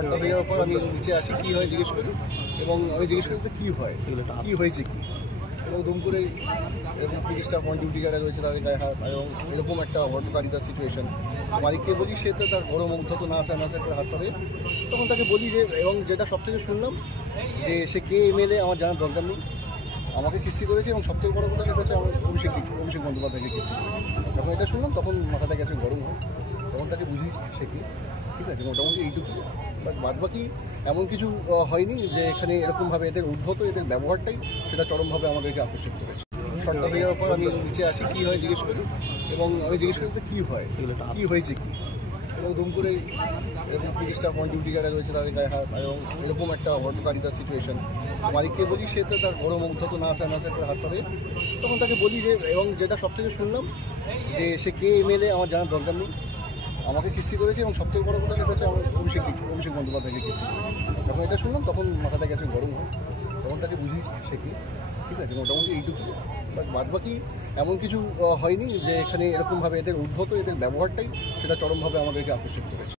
শর্টটা হয়ে যাওয়ার পর আমি নিচে আসি, কী হয় জিজ্ঞেস করি, এবং আমি জিজ্ঞেস করি কী হয়, কী হয়েছে কী, এবং দুম করে এবং পুলিশটা অন ডিউটি যারা রয়েছে তাদের গায়ে হাত, এবং এরকম একটা হটকারিতার সিচুয়েশন। মালিককে বলি, সে তো তার গরম অন্তত না আসা করে হাত ধরে, তখন তাকে বলি যে, এবং যেটা সব থেকে শুনলাম যে সে কে এমএলএ আমার জানার দরকার নেই, আমাকে কিস্তি করেছে, এবং সবথেকে বড় কথা সেটা হচ্ছে আমার অভিষেক বন্দ্যোপাধ্যায়কে কিস্তি করেছে। যখন এটা শুনলাম তখন মাথাটা গেছে গরম হয়, তখন তাকে বুঝিয়েছি সে কি, ঠিক আছে, মোটামুটি এইটুকু। বাট বাদবাকি এমন কিছু হয়নি যে এখানে এরকমভাবে এদের উদ্ভূত এদের ব্যবহারটাই সেটা চরমভাবে আমাদেরকে আকর্ষিত করেছে। শর্টটা হয়ে যাওয়ার পর আমি নিচে আসি, কী হয় জিজ্ঞেস করি, এবং আমি জিজ্ঞেস করি কী হয়, কী হয়েছে কী, এবং দুম করে এবং পুলিশটা অন ডিউটি যারা রয়েছে তাদের গায়ে হাত, এবং এরকম একটা হটকারিতার সিচুয়েশন। মালিককে বলি, সে তো তার গরম অন্তত না আসা করে হাত ধরে, তখন তাকে বলি যে, এবং যেটা সব থেকে শুনলাম যে সে কে এমএলএ আমার জানার দরকার নেই, আমাকে কিস্তি করেছে, এবং সবথেকে বড় কথা সেটা হচ্ছে আমার অভিষেক বন্দ্যোপাধ্যায়কে কিস্তি করেছে। যখন এটা শুনলাম তখন মাথাটা গেছে গরম হয়, তখন তাকে বুঝিয়েছি সে কি, ঠিক আছে, মোটামুটি এইটুকু। বাট বাদবাকি এমন কিছু হয়নি যে এখানে এরকমভাবে এদের উদ্ভূত এদের ব্যবহারটাই সেটা চরমভাবে আমাদেরকে আকর্ষিত করেছে।